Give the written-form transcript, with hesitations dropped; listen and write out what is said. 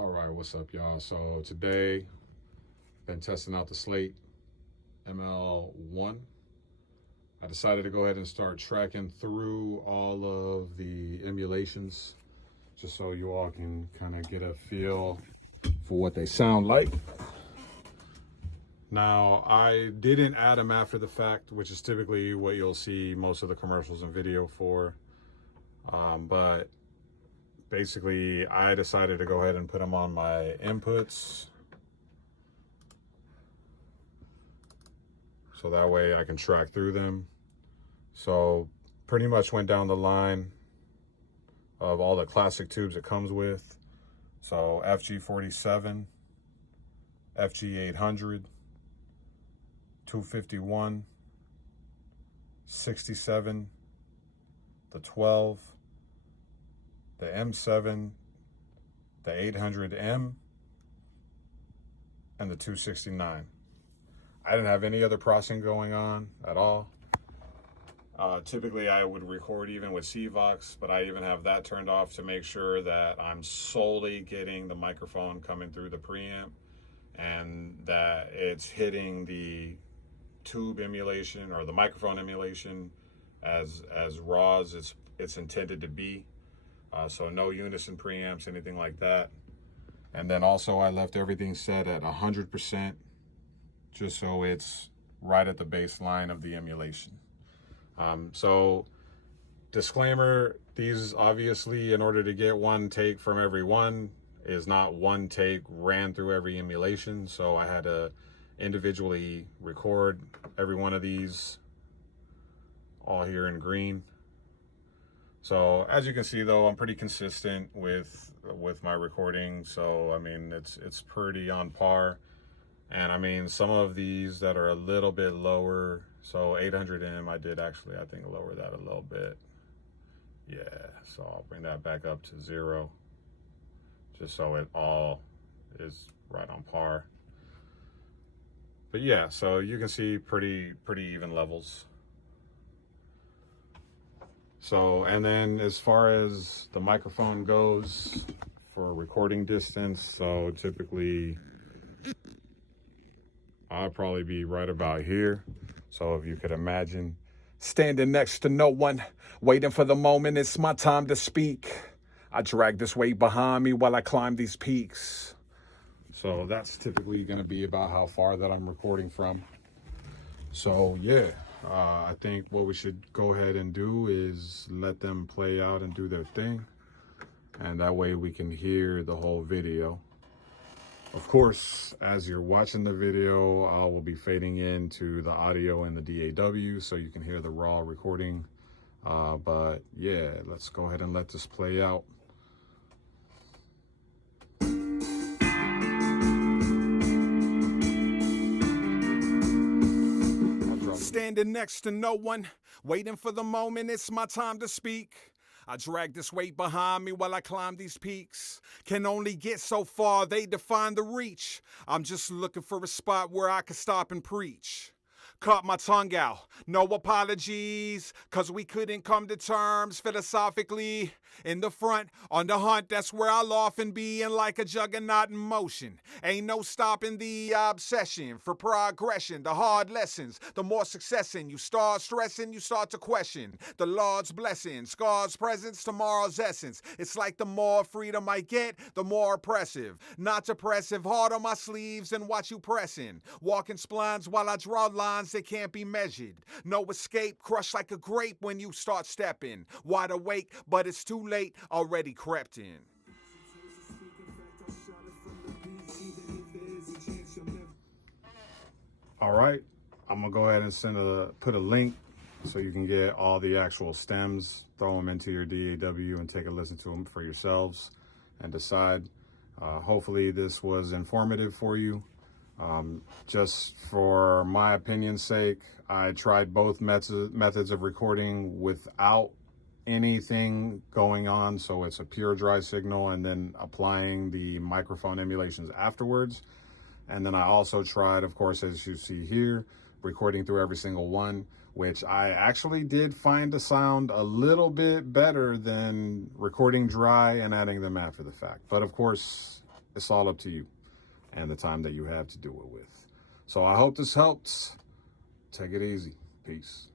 All right, what's up, y'all? So today, been testing out the Slate ML-1. I decided to go ahead and start tracking through all of the emulations, just so you all can kind of get a feel for what they sound like. Now, I didn't add them after the fact, which is typically what you'll see most of the commercials and video for, but basically, I decided to go ahead and put them on my inputs. So that way I can track through them. So pretty much went down the line of all the classic tubes it comes with. So FG47, FG800, 251, 67, the 12, the M7, the 800M, and the 269. I didn't have any other processing going on at all. Typically I would record even with CVOX, but I even have that turned off to make sure that I'm solely getting the microphone coming through the preamp and that it's hitting the tube emulation or the microphone emulation as raw as it's intended to be. So no unison preamps, anything like that. And then also I left everything set at 100%, just so it's right at the baseline of the emulation. So disclaimer, these obviously, in order to get one take from every one, is not one take ran through every emulation. So I had to individually record every one of these, all here in green. So as you can see though, I'm pretty consistent with my recording. So I mean, it's pretty on par. And I mean, some of these that are a little bit lower, so 800M, I did actually, I think, lower that a little bit. Yeah, so I'll bring that back up to 0, just so it all is right on par. But yeah, so you can see pretty even levels. So, and then as far as the microphone goes for recording distance, so typically I'll probably be right about here. So if you could imagine standing next to no one, waiting for the moment it's my time to speak. I drag this weight behind me while I climb these peaks. So that's typically going to be about how far that I'm recording from. So yeah, I think what we should go ahead and do is let them play out and do their thing. And that way we can hear the whole video. Of course, as you're watching the video, I will be fading into the audio and the DAW so you can hear the raw recording. But yeah, let's go ahead and let this play out. Standing next to no one, waiting for the moment it's my time to speak. I drag this weight behind me while I climb these peaks. Can only get so far, they define the reach. I'm just looking for a spot where I can stop and preach. Cut my tongue out, no apologies, cause we couldn't come to terms philosophically. In the front, on the hunt, that's where I'll often be, and like a juggernaut in motion. Ain't no stopping the obsession for progression, the hard lessons, the more success in you start stressing, you start to question the Lord's blessings, God's presence, tomorrow's essence. It's like the more freedom I get, the more oppressive. Not depressive, hard on my sleeves and watch you pressing. Walking splines while I draw lines that can't be measured. No escape, crushed like a grape when you start stepping. Wide awake, but it's too late, already crept in. All right, I'm gonna go ahead and put a link so you can get all the actual stems, throw them into your DAW and take a listen to them for yourselves and decide. Hopefully this was informative for you. Just for my opinion's sake, I tried both methods of recording without anything going on, so it's a pure dry signal, and then applying the microphone emulations afterwards. And then I also tried, of course, as you see here, recording through every single one, which I actually did find the sound a little bit better than recording dry and adding them after the fact. But of course, it's all up to you and the time that you have to do it with. So I hope this helps. Take it easy. Peace.